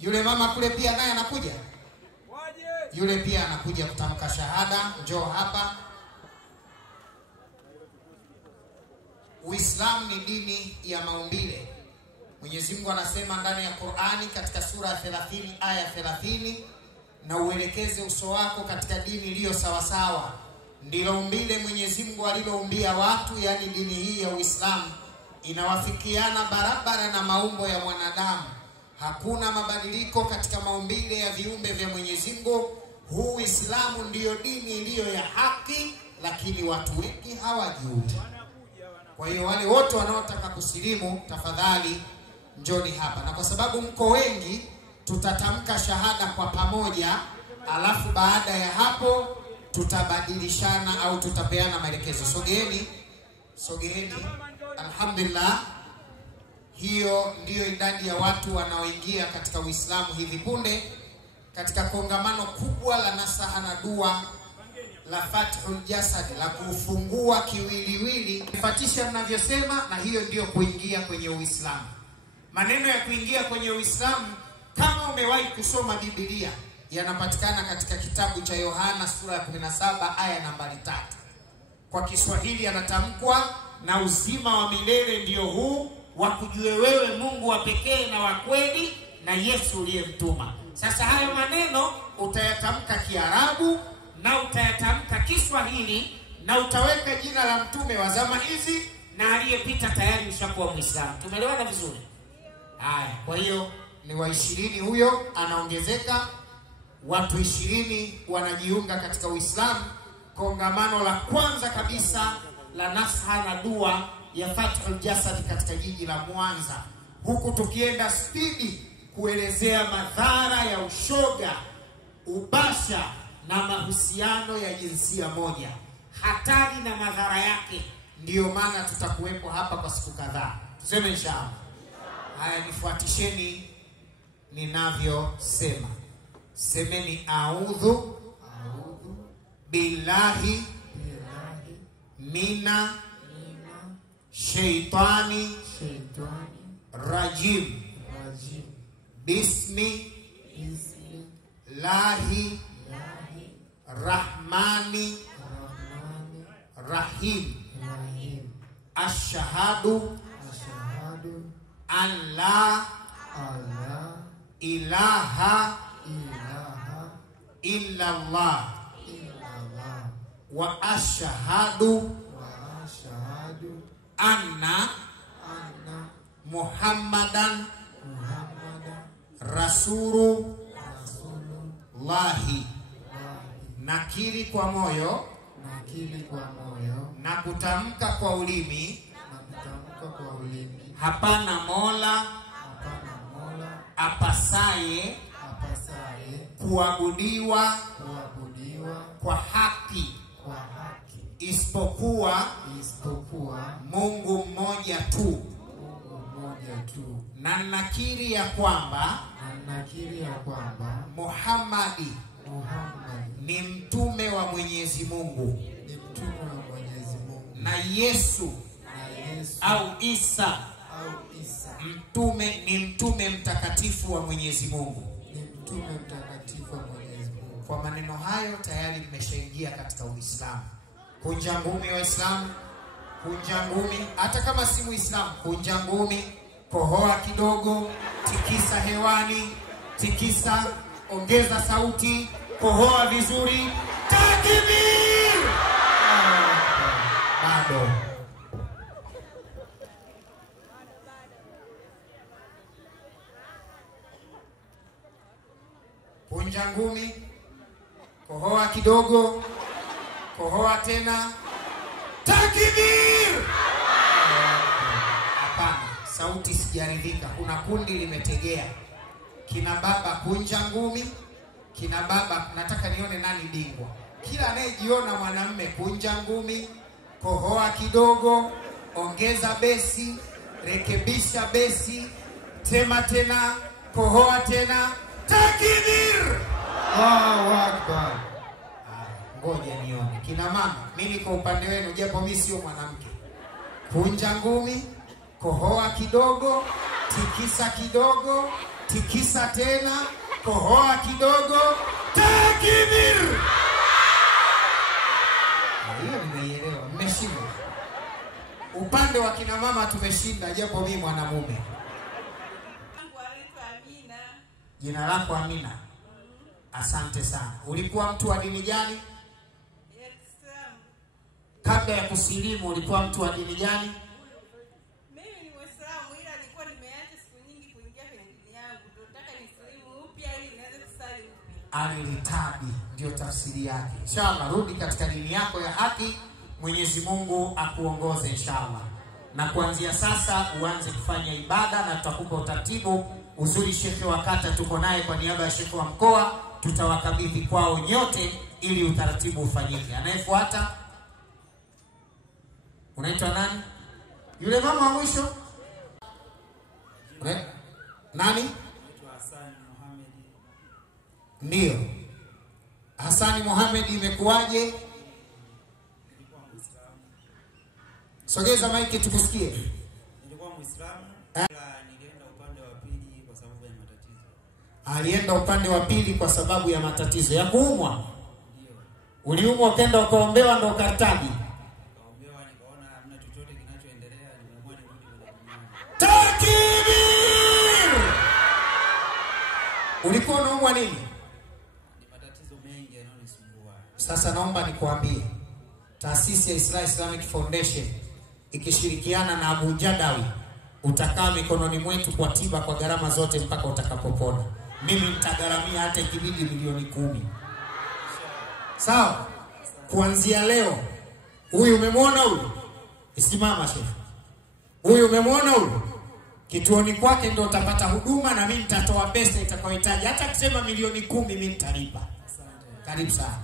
Yule mama kule pia naye anakuja. Yule pia anakuja kutamka shahada. Njoo hapa. Uislamu ni dini ya maumbile. Mwenyezi Mungu anasema ndani ya Qur'ani katika sura ya 30 aya 30, na uelekeze uso wako katika dini iliyo sawa sawa. Ndilo umbile Mwenyezi Mungu aliloumbia watu, yani dini hii ya Uislamu inawafikiana barabara na maumbo ya mwanadamu. Hakuna mabadiliko katika maumbile ya viumbe vya Mwenyezi Mungu. Huu Uislamu ndiyo dini iliyo ya haki, lakini watu wengi hawajui. Kwa hiyo wale wote wanaotaka kusilimu, tafadhali njoni hapa. Na kwa sababu mko wengi, tutatamka shahada kwa pamoja, alafu baada ya hapo tutabadilishana au tutapeana maelekezo. Sogeeni. Alhamdulillah. Hiyo ndiyo idadi ya watu wanaoingia katika Uislamu hivi punde katika kongamano kubwa la nasaha na dua la Fathul Jasad, la kufungua kiwiliwili. Kufuatisha mnavyosema, na hiyo ndiyo kuingia kwenye Uislamu. Maneno ya kuingia kwenye Uislamu, kama umewahi kusoma Biblia, yanapatikana katika kitabu cha Yohana sura ya 17 aya nambari 3. Kwa Kiswahili yanatamkwa, na uzima wa milele ndio huu, wakujue wewe Mungu wa pekee na wa kweli, na Yesu uliyemtuma. Sasa hayo maneno utayatamka Kiarabu na utayatamka Kiswahili, na utaweka jina la mtume wa zama hizi na aliyepita, tayari ushakuwa Muislamu. Tumeelewana vizuri? Haya, kwa hiyo ni wa 20 huyo anaongezeka, watu 20 wanajiunga katika Uislamu. Kongamano la kwanza kabisa la nasaha na dua ya Fathul Jasad katika jiji la Mwanza, huku tukienda spidi kuelezea madhara ya ushoga, ubasha na mahusiano ya jinsia moja, hatari na madhara yake. Ndiyo maana tutakuwepo hapa kwa siku kadhaa. Tuseme inshallah. Haya, nifuatisheni ninavyosema. Semeni a'udhu billahi mina shaitani rajim. Bismi lahi rahmani rahim. Ashhadu an la ilaha illa Allah wa ashhadu anna Muhammadan rasulullahi. Nakiri kwa moyo na kutamka kwa ulimi, hapana mola apasaye kuabudiwa kwa haki isipokuwa Mungu mmoja tu. Na nakiri ya kwamba Muhammadi ni mtume wa Mwenyezi Mungu, na Yesu au Isa ni mtume mtakatifu wa Mwenyezi Mungu. Kwa maneno hayo tayari mmeshaingia katika Uislamu. Kunja ngumi Waislamu, kunja ngumi. Hata kama si Muislamu, kunja ngumi, kohoa kidogo, tikisa hewani, tikisa, ongeza sauti, kohoa vizuri. Takbir! Bado. Kunja ngumi, kohoa kidogo, kohoa tena. Takbir! Hapana, sauti sijaridhika. Kuna kundi limetegea. Kina baba kunja ngumi, kina baba nataka nione nani bingwa. Kila anayejiona mwanamume kunja ngumi, kohoa kidogo, ongeza besi, rekebisha besi, tema tena, kohoa tena. Takbir! Allahu Akbar. Ngoja nione. Kina mama, mimi niko upande wenu japo mimi sio mwanamke. Kunja ngumi, kohoa kidogo, tikisa kidogo, tikisa tena, kohoa kidogo. Takbir! Hiyo nimeielewa, mmeshinda. Upande wa kina mama tumeshinda, japo mimi mwanamume. Jina lako Amina? Asante sana. Ulikuwa mtu wa dini gani? Kabla ya kusilimu ulikuwa mtu wa dini gani? Mimi ni Muislamu, ila nilikuwa nimeacha siku nyingi kuingia kwenye dini yangu. Ndio nataka nisilimu upya ili niweze kusali upya. Aliritabi, ndio tafsiri yake. Inshallah rudi katika dini yako ya haki. Mwenyezi Mungu akuongoze inshallah. Na kuanzia sasa uanze kufanya ibada na tutakupa utaratibu. Uzuri shekhe wa kata tuko naye kwa niaba ya shekhe wa mkoa, tutawakabidhi kwao nyote ili utaratibu ufanyike. Anayefuata unaitwa nani? Yule mama wa mwisho? Nani? Naitwa Hassan Mohamed. Ndio. Hassan Mohamed, imekuwaje? Nilikuwa Muislamu. Sogeza maiki tukusikie. Nilikuwa Muislamu, nilienda upande wa pili kwa sababu ya matatizo. Alienda upande wa pili kwa sababu ya matatizo ya kuumwa. Ndio. Uliumwa ukaenda ukaombewa ndo ukartabi. Nikaombewa nikaona hamna chochote kinachoendelea, nimeamua nirudi kwenye dini. Takbir! Ulikuwa unaumwa nini? Ni matatizo mengi yanayonisumbua. Sasa naomba nikuambie, taasisi ya Islamic Foundation ikishirikiana na Abu Jadawi utakaa mikononi mwetu kwa tiba kwa gharama zote mpaka utakapopona. Mimi nitagharamia hata ikibidi milioni 10. Sawa? Kuanzia leo, huyu umemwona huyu? Isimama shehe. Huyu umemwona huyu? Kituoni kwake ndio utapata huduma na mimi nitatoa pesa itakayohitaji. Hata kusema milioni 10 mimi nitalipa. Karibu sana.